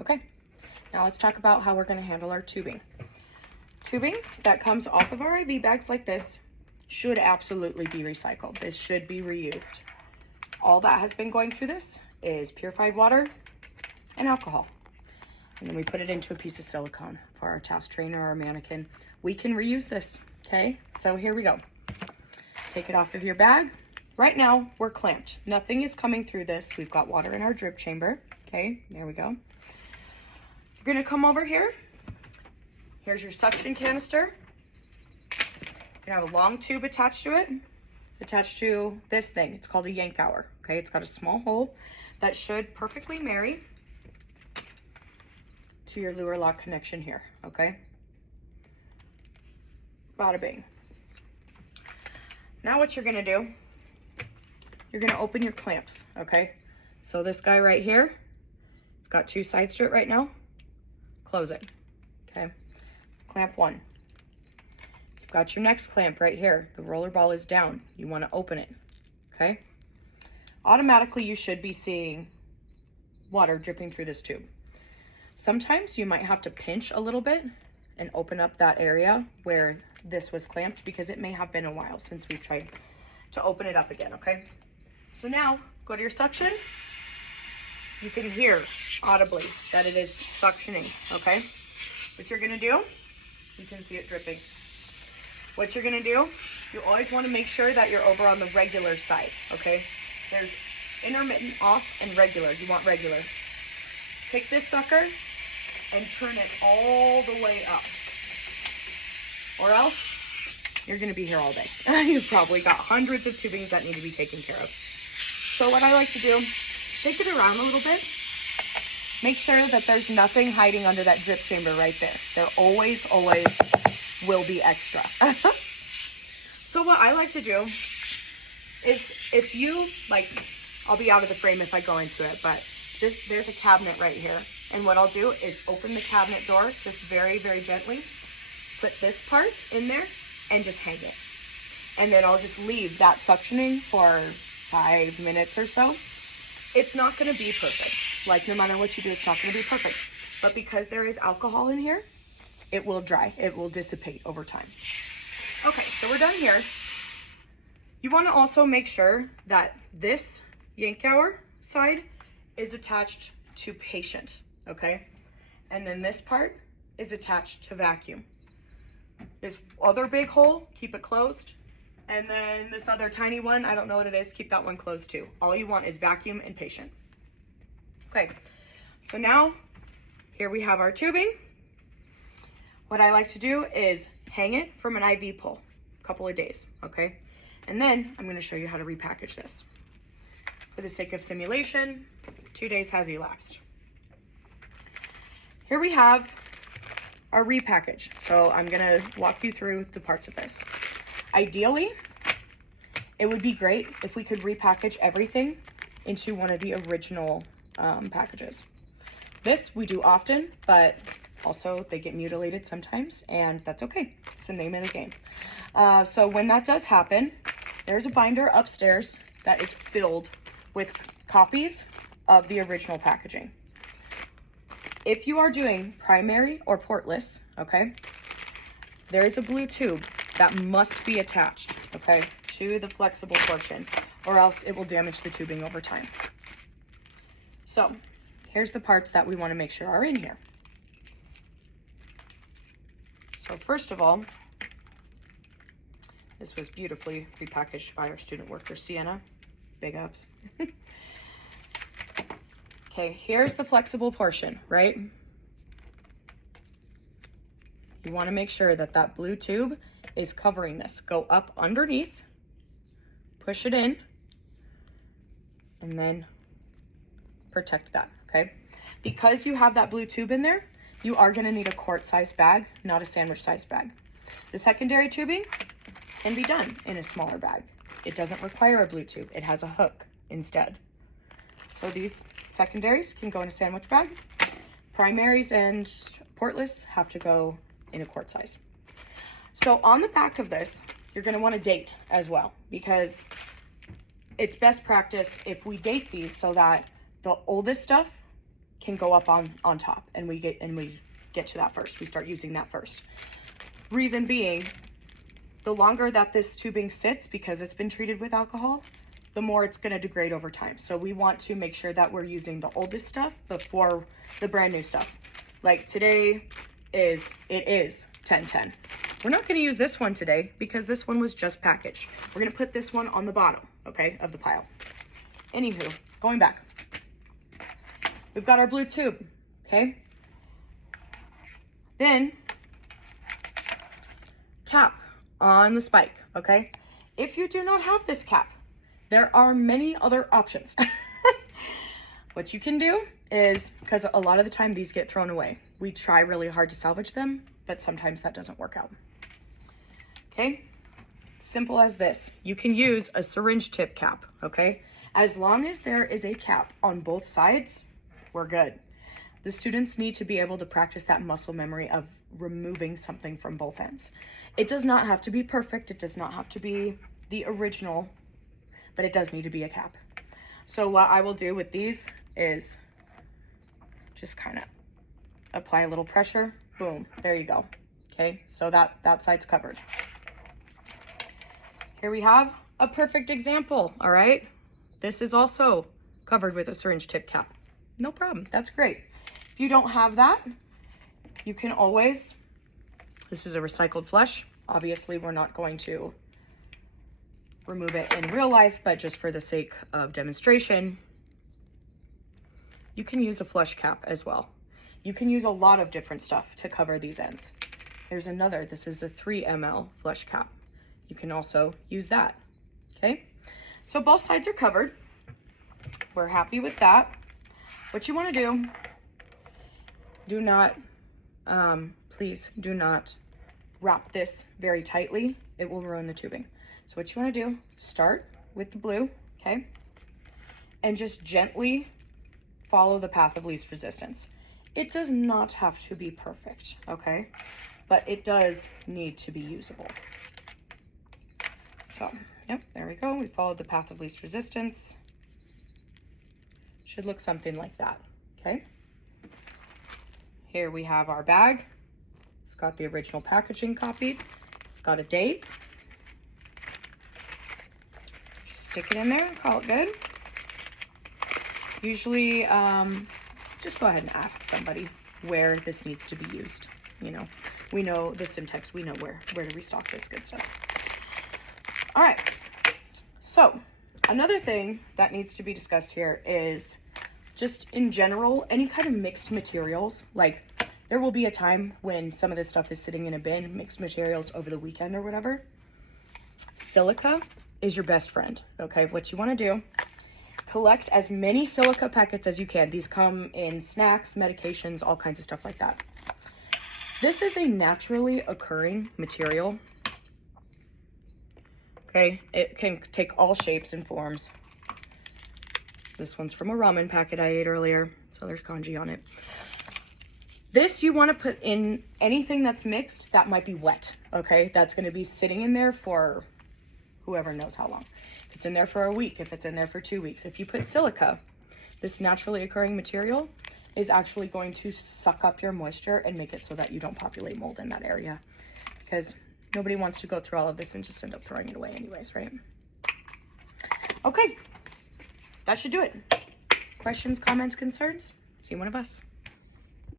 Okay, now let's talk about how we're going to handle our tubing. Tubing that comes off of our IV bags like this should absolutely be recycled. This should be reused. All that has been going through this is purified water and alcohol. And then we put it into a piece of silicone for our task trainer or our mannequin. We can reuse this, okay? So here we go. Take it off of your bag. Right now, we're clamped. Nothing is coming through this. We've got water in our drip chamber, okay? There we go. You're gonna come over here. Here's your suction canister. You're gonna have a long tube attached to it, attached to this thing. It's called a Yankower, okay? It's got a small hole that should perfectly marry to your lure lock connection here, okay? Bada bing. Now what you're gonna do, you're gonna open your clamps, okay? So this guy right here, it's got two sides to it right now. Close it, okay? Clamp one. You've got your next clamp right here. The roller ball is down. You wanna open it, okay? Automatically, you should be seeing water dripping through this tube. Sometimes you might have to pinch a little bit and open up that area where this was clamped because it may have been a while since we've tried to open it up again, okay? So now, go to your suction. You can hear audibly that it is suctioning, okay? What you're gonna do, you can see it dripping. What you're gonna do, you always wanna make sure that you're over on the regular side, okay? There's intermittent, off, and regular. You want regular. Take this sucker and turn it all the way up. Or else, you're gonna be here all day. You've probably got hundreds of tubings that need to be taken care of. So what I like to do, shake it around a little bit. Make sure that there's nothing hiding under that drip chamber right there. There always will be extra. So what I like to do is, if you, like, I'll be out of the frame if I go into it, but there's a cabinet right here. And what I'll do is open the cabinet door just very, very gently, put this part in there, and just hang it. And then I'll just leave that suctioning for 5 minutes or so. It's not gonna be perfect. Like, no matter what you do, it's not gonna be perfect. But because there is alcohol in here, it will dry. It will dissipate over time. Okay, so we're done here. You wanna also make sure that this Yankower side is attached to patient, okay? And then this part is attached to vacuum. This other big hole, keep it closed. And then this other tiny one, I don't know what it is, keep that one closed too. All you want is vacuum and patient. Okay, so now here we have our tubing. What I like to do is hang it from an IV pole, a couple of days, okay? And then I'm gonna show you how to repackage this. For the sake of simulation, 2 days has elapsed. Here we have our repackage. So I'm gonna walk you through the parts of this. Ideally, it would be great if we could repackage everything into one of the original packages. This we do often, but also they get mutilated sometimes, and that's okay. It's the name of the game. So when that does happen, there's a binder upstairs that is filled with copies of the original packaging. If you are doing primary or portless, okay, there is a blue tube that must be attached, okay, to the flexible portion, or else it will damage the tubing over time. So here's the parts that we want to make sure are in here. So first of all, this was beautifully repackaged by our student worker, Sienna. Big ups. Okay, here's the flexible portion, right? You want to make sure that that blue tube is covering this. Go up underneath, push it in, and then protect that, okay? Because you have that blue tube in there, you are going to need a quart-sized bag, not a sandwich-sized bag. The secondary tubing can be done in a smaller bag. It doesn't require a blue tube. It has a hook instead. So these secondaries can go in a sandwich bag. Primaries and portless have to go in a quart size. So on the back of this, you're going to want to date as well, because it's best practice if we date these so that the oldest stuff can go up on top, and we get to that first. We start using that first. Reason being, the longer that this tubing sits, because it's been treated with alcohol, the more it's going to degrade over time. So we want to make sure that we're using the oldest stuff before the brand new stuff. Like today it is 1010. We're not going to use this one today because this one was just packaged. We're going to put this one on the bottom, okay, of the pile. Anywho, going back. We've got our blue tube, okay? Then, cap on the spike, okay? If you do not have this cap, there are many other options. What you can do is, because a lot of the time these get thrown away, we try really hard to salvage them, but sometimes that doesn't work out. Okay, simple as this. You can use a syringe tip cap, okay? As long as there is a cap on both sides, we're good. The students need to be able to practice that muscle memory of removing something from both ends. It does not have to be perfect. It does not have to be the original, but it does need to be a cap. So what I will do with these is just kind of apply a little pressure. Boom, there you go. Okay, so that side's covered. Here we have a perfect example, all right? This is also covered with a syringe tip cap. No problem, that's great. If you don't have that, you can always, this is a recycled flush. Obviously, we're not going to remove it in real life, but just for the sake of demonstration, you can use a flush cap as well. You can use a lot of different stuff to cover these ends. There's another, this is a 3 ml flush cap. You can also use that, okay? So both sides are covered. We're happy with that. What you wanna do not, please do not wrap this very tightly. It will ruin the tubing. So what you wanna do, start with the blue, okay? And just gently follow the path of least resistance. It does not have to be perfect, okay? But it does need to be usable. So, yep, there we go. We followed the path of least resistance. Should look something like that, okay? Here we have our bag. It's got the original packaging copied. It's got a date. Just stick it in there and call it good. Usually, just go ahead and ask somebody where this needs to be used. You know, we know the Simtex, we know where to restock this good stuff. All right, so another thing that needs to be discussed here is just in general, any kind of mixed materials. Like there will be a time when some of this stuff is sitting in a bin, mixed materials over the weekend or whatever. Silica is your best friend, okay? What you wanna do, collect as many silica packets as you can. These come in snacks, medications, all kinds of stuff like that. This is a naturally occurring material. Okay, it can take all shapes and forms. This one's from a ramen packet I ate earlier, so there's kanji on it. This you want to put in anything that's mixed that might be wet, okay? That's going to be sitting in there for whoever knows how long. If it's in there for a week, if it's in there for 2 weeks. If you put silica, this naturally occurring material is actually going to suck up your moisture and make it so that you don't populate mold in that area. Because nobody wants to go through all of this and just end up throwing it away anyways, right? Okay, that should do it. Questions, comments, concerns? See one of us.